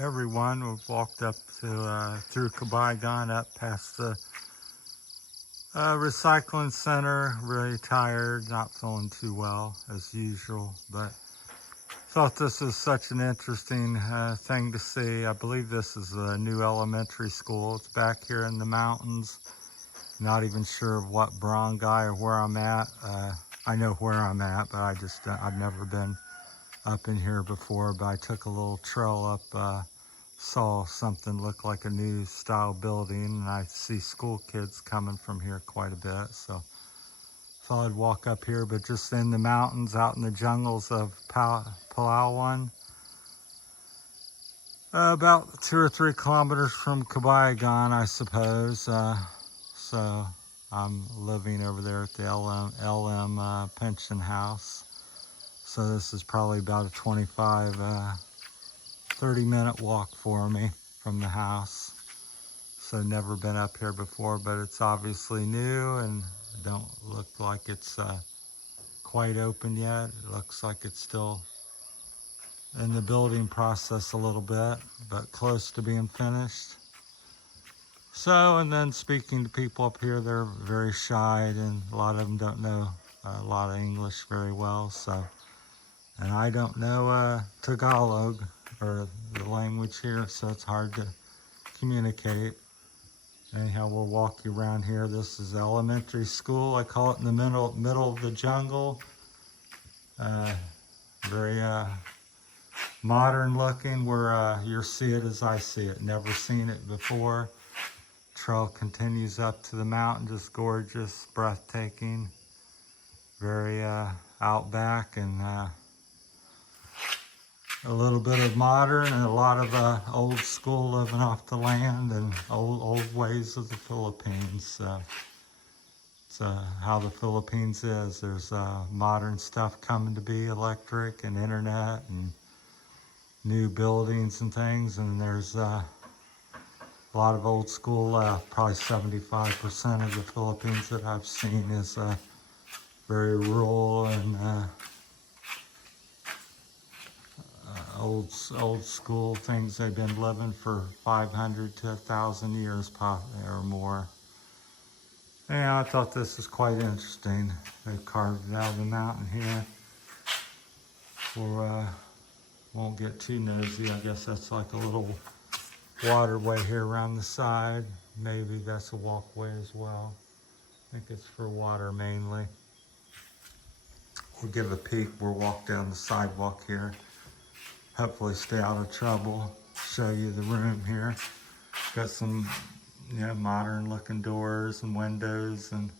Everyone. We've walked up to through Cabayugan up past the recycling center. Really tired, not feeling too well as usual, but thought this was such an interesting thing to see. I believe this is a new elementary school. It's back here in the mountains. Not even sure of what barangay or where I'm at. I know where I'm at, but I've never been up in here before, but I took a little trail up, saw something look like a new style building, and I see school kids coming from here quite a bit, so thought I'd walk up here. But just in the mountains, out in the jungles of Palawan, about 2 or 3 kilometers from Cabayugan, I suppose. So I'm living over there at the LM pension house. So this is probably about a 25, 30-minute walk for me from the house. So never been up here before, but it's obviously new and don't look like it's quite open yet. It looks like it's still in the building process a little bit, but close to being finished. So, and then speaking to people up here, they're very shy, and a lot of them don't know a lot of English very well. So, and I don't know Tagalog, or the language here, so it's hard to communicate. Anyhow, we'll walk you around here. This is elementary school. I call it in the middle of the jungle. Very modern looking, where you'll see it as I see it. Never seen it before. Trail continues up to the mountain, just gorgeous, breathtaking. Very outback, and a little bit of modern and a lot of old school living off the land and old ways of the Philippines. It's how the Philippines is. There's modern stuff coming to be, electric and internet and new buildings and things, and there's a lot of old school left. Probably 75% of the Philippines that I've seen is very rural and old school things. They've been living for 500 to 1,000 years or more. Yeah, I thought this was quite interesting. They carved it out of the mountain here. Won't get too nosy. I guess that's like a little waterway here around the side. Maybe that's a walkway as well. I think it's for water mainly. We'll give a peek. We'll walk down the sidewalk here. Hopefully stay out of trouble. Show you the room here. Got some modern looking doors and windows and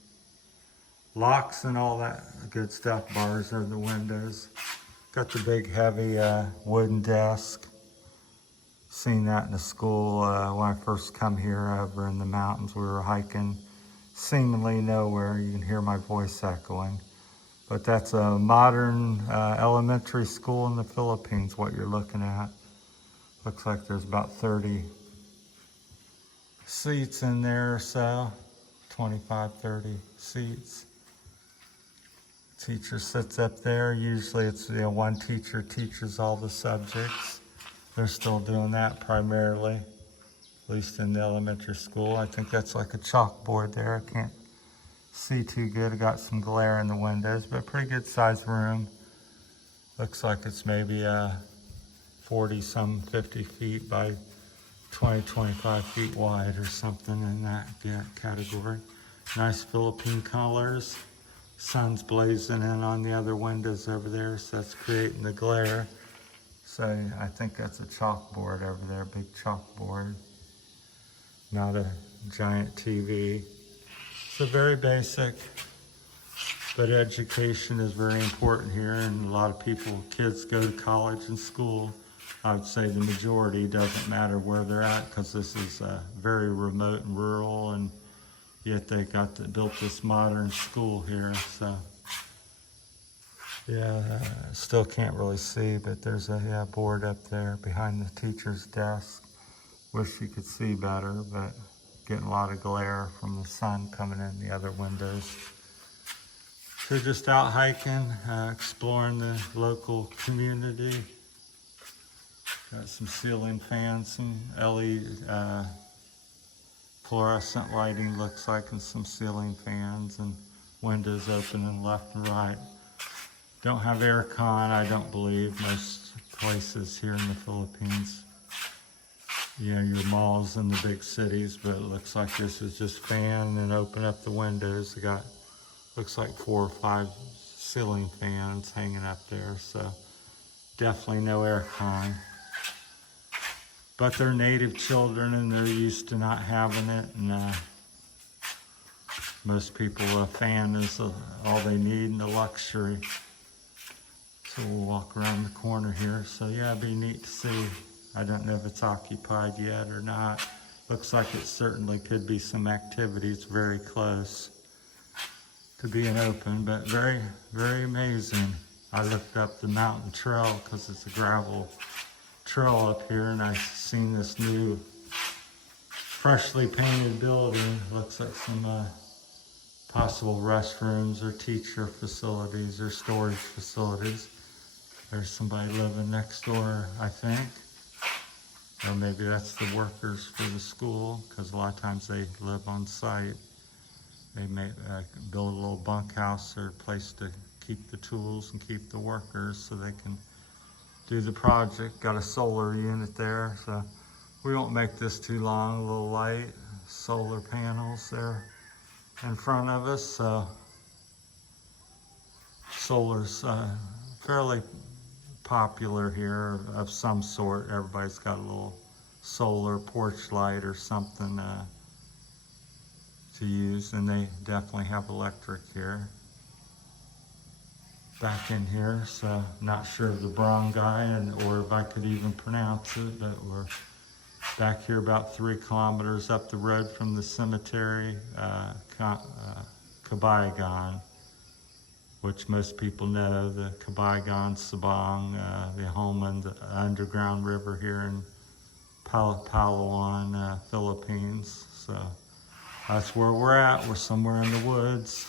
locks and all that good stuff. Bars are the windows. Got the big heavy wooden desk. Seen that in the school when I first come here over in the mountains. We were hiking seemingly nowhere. You can hear my voice echoing. But that's a modern elementary school in the Philippines, what you're looking at. Looks like there's about 30 seats in there or so, 25, 30 seats. Teacher sits up there. Usually it's one teacher teaches all the subjects. They're still doing that primarily, at least in the elementary school. I think that's like a chalkboard there. I can't see too good. I got some glare in the windows, but pretty good sized room. Looks like it's maybe 50 feet by 20, 25 feet wide or something in that category. Nice Philippine colors. Sun's blazing in on the other windows over there, so that's creating the glare. So I think that's a chalkboard over there, big chalkboard. Not a giant TV. So very basic, but education is very important here, and a lot of kids go to college and school. I would say the majority, doesn't matter where they're at, because this is very remote and rural, and yet they built this modern school here. So yeah, still can't really see, but there's a board up there behind the teacher's desk. Wish you could see better, but getting a lot of glare from the sun coming in the other windows. So just out hiking, exploring the local community. Got some ceiling fans, some LED fluorescent lighting looks like, and some ceiling fans, and windows opening left and right. Don't have air con, I don't believe, most places here in the Philippines. You know, your malls in the big cities, but it looks like this is just fan and open up the windows. They got, looks like 4 or 5 ceiling fans hanging up there, so definitely no air con. But they're native children and they're used to not having it, and most people, a fan is all they need and a luxury. So we'll walk around the corner here. So yeah, it'd be neat to see. I don't know if it's occupied yet or not. Looks like it certainly could be some activities very close to being open, but very, very amazing. I looked up the mountain trail because it's a gravel trail up here, and I've seen this new freshly painted building. Looks like some possible restrooms or teacher facilities or storage facilities. There's somebody living next door, I think. Or maybe that's the workers for the school, because a lot of times they live on site. They may build a little bunkhouse or a place to keep the tools and keep the workers so they can do the project. Got a solar unit there, so we won't make this too long. A little light, solar panels there in front of us. So solar's fairly popular here of some sort. Everybody's got a little solar porch light or something to use, and they definitely have electric here. Back in here, so not sure of the brown guy or if I could even pronounce it, but we're back here about 3 kilometers up the road from the cemetery, Cabayugan, which most people know, the Cabayugan, Sabang, the home and the underground river here in Palawan, Philippines. So that's where we're at. We're somewhere in the woods.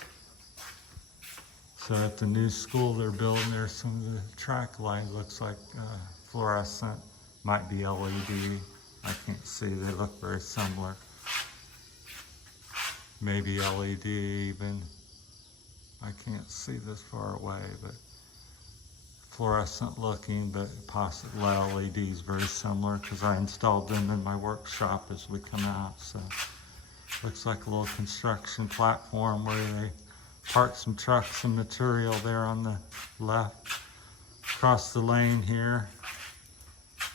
So at the new school they're building, there's some of the track light, looks like fluorescent, might be LED. I can't see, they look very similar. Maybe LED even. I can't see this far away, but fluorescent looking, but possibly LEDs very similar, because I installed them in my workshop as we come out. So looks like a little construction platform where they parked some trucks and material there on the left. Across the lane here.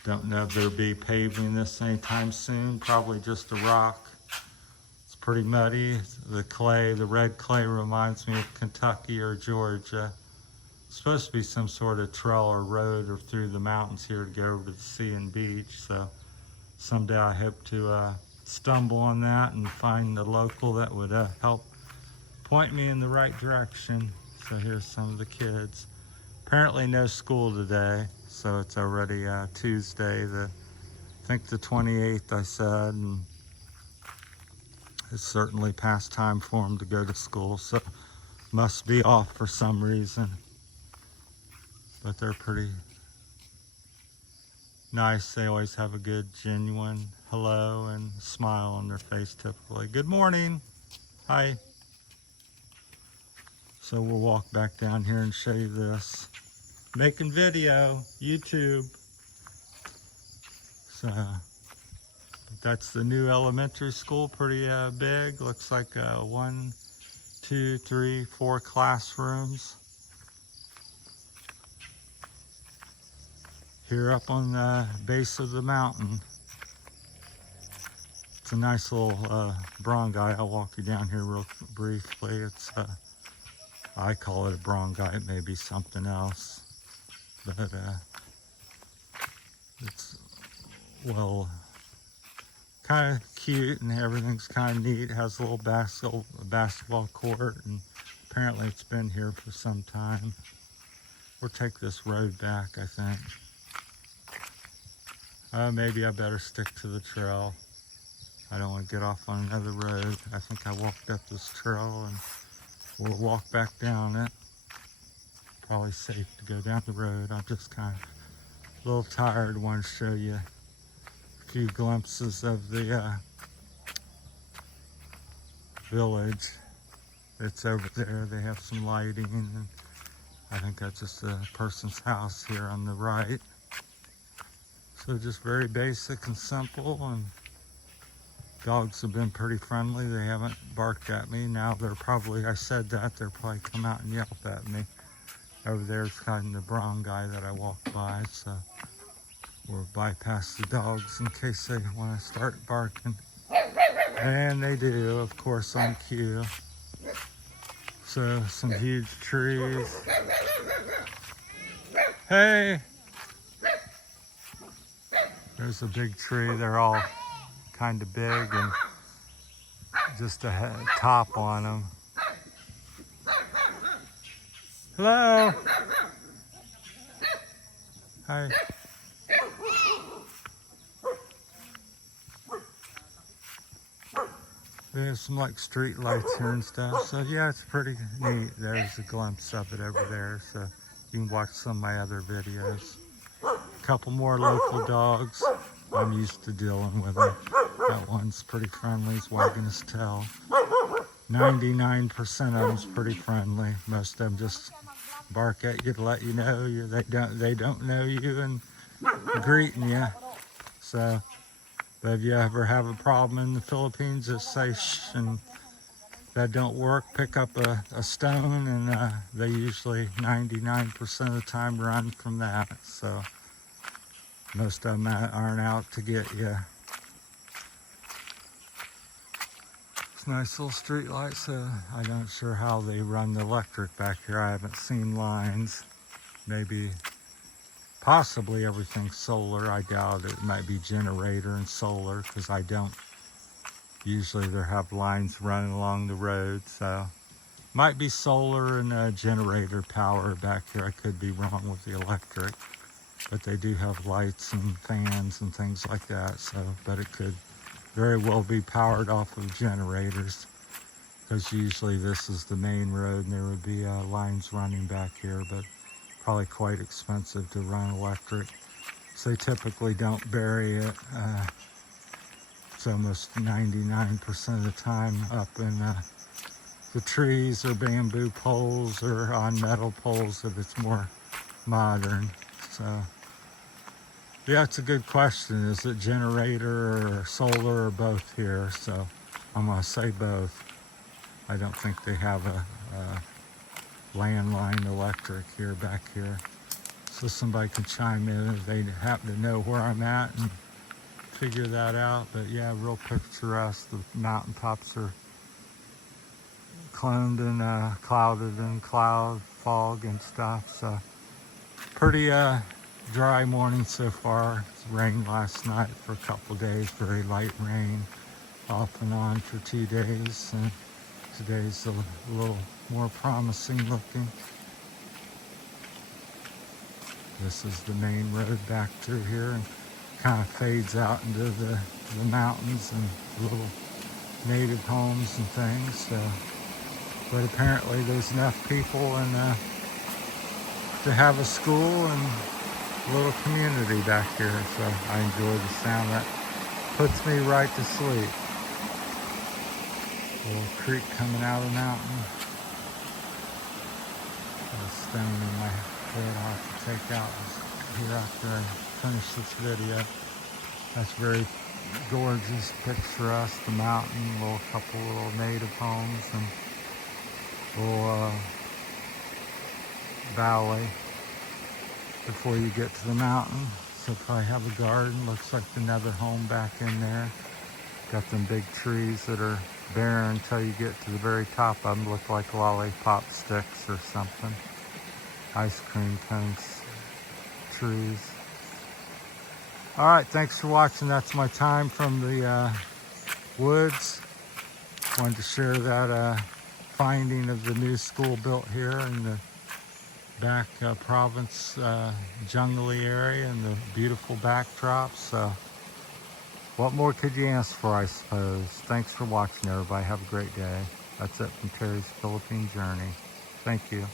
Don't know if they'll be paving this anytime soon, probably just a rock. It's pretty muddy. The clay, the red clay, reminds me of Kentucky or Georgia. It's supposed to be some sort of trail or road or through the mountains here to go over to the sea and beach. So someday I hope to stumble on that and find a local that would help point me in the right direction. So here's some of the kids. Apparently no school today, so it's already Tuesday, I think the 28th I said, and it's certainly past time for them to go to school, so must be off for some reason. But they're pretty nice. They always have a good, genuine hello and smile on their face typically. Good morning. Hi. So we'll walk back down here and show you this. Making video, YouTube. So that's the new elementary school, pretty big. Looks like 1, 2, 3, 4 classrooms. Here up on the base of the mountain. It's a nice little barangay. I'll walk you down here real briefly. It's I call it a barangay, it may be something else, but it's, well, kind of cute and everything's kind of neat. It has a little basketball court, and apparently it's been here for some time. We'll take this road back, I think. Maybe I better stick to the trail. I don't want to get off on another road. I think I walked up this trail and we'll walk back down it. Probably safe to go down the road. I'll just kind of A little tired, want to show you a few glimpses of the village that's over there. They have some lighting, and I think that's just a person's house here on the right. So just very basic and simple, and dogs have been pretty friendly. They haven't barked at me. Now they're probably, I said that, they'll probably come out and yelp at me. Over there's kind of the brown guy that I walked by, so we'll bypass the dogs in case they want to start barking. And they do, of course, on cue. So some huge trees. Hey! There's a big tree. They're all kind of big and just a top on them. Hello. Hi. There's some like street lights here and stuff. So yeah, it's pretty neat. There's a glimpse of it over there. So you can watch some of my other videos. A couple more local dogs. I'm used to dealing with them. That one's pretty friendly. He's wagging his tail. 99% of them's pretty friendly. Most of them just bark at you to let you know they don't know you and greeting you. So, but if you ever have a problem in the Philippines, just say shh, and if that don't work, pick up a stone, and they usually 99% of the time run from that. So most of them aren't out to get you. It's a nice little street light, so I'm not sure how they run the electric back here. I haven't seen lines. Maybe, possibly everything's solar. I doubt it. It might be generator and solar, because I don't usually there have lines running along the road. So might be solar and generator power back here. I could be wrong with the electric, but they do have lights and fans and things like that. So, but it could very well be powered off of generators, because usually this is the main road and there would be lines running back here, but probably quite expensive to run electric. So they typically don't bury it. It's almost 99% of the time up in the trees or bamboo poles or on metal poles if it's more modern. So yeah, it's a good question. Is it generator or solar or both here? So I'm gonna say both. I don't think they have a landline electric here back here. So somebody can chime in if they happen to know where I'm at and figure that out. But yeah, real picturesque. The mountaintops are cloned and clouded in cloud, fog and stuff. So pretty dry morning so far. It rained last night for a couple days, very light rain off and on for 2 days, and today's a little more promising looking. This is the main road back through here, and kind of fades out into the mountains and little native homes and things. So, but apparently there's enough people and to have a school and a little community back here. So I enjoy the sound. That puts me right to sleep. A little creek coming out of the mountain. Got a stone in my head I'll have to take out here after I finish this video. That's very gorgeous, picturesque. The mountain, couple little native homes, and little valley before you get to the mountain. So probably have a garden. Looks like another home back in there. Got them big trees that are bare until you get to the very top of them. Look like lollipop sticks or something. Ice cream cones, trees. All right, thanks for watching. That's my time from the woods. Wanted to share that finding of the new school built here in the back province jungly area and the beautiful backdrop. So what more could you ask for, I suppose? Thanks for watching, everybody. Have a great day. That's it from Terry's Philippine Journey. Thank you.